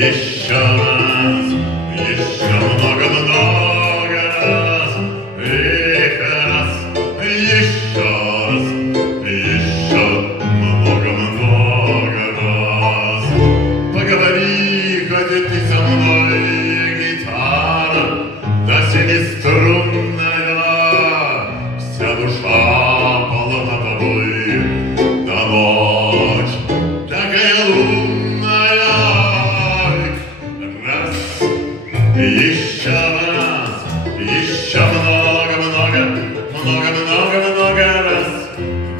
еще раз, еще много-много раз, еще раз, еще много-много раз. Поговори, хоть ты со мной, гитара, да семиструнная, вся душа полна тобой, да ночь такая лунная. Раз, еще раз, еще много-много, много-много-много раз,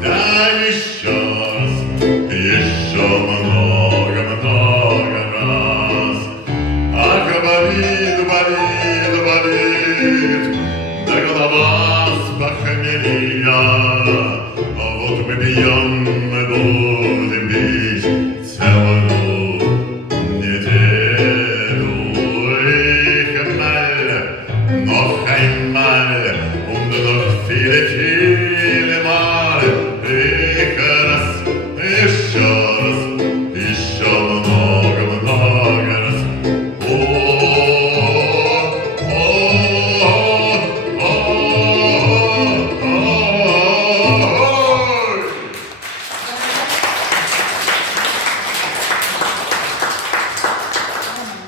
да еще раз, еще много-много раз. А говорит, да голова с похмелья. Вот мы пьем, мы будем пить целую неделю. И хмель, но хаймаль, und noch viele Mal. Ich раз, еще раз, еще много-много раз.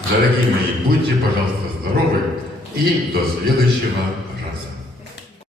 Дорогие мои, будьте, пожалуйста, здоровы и до следующего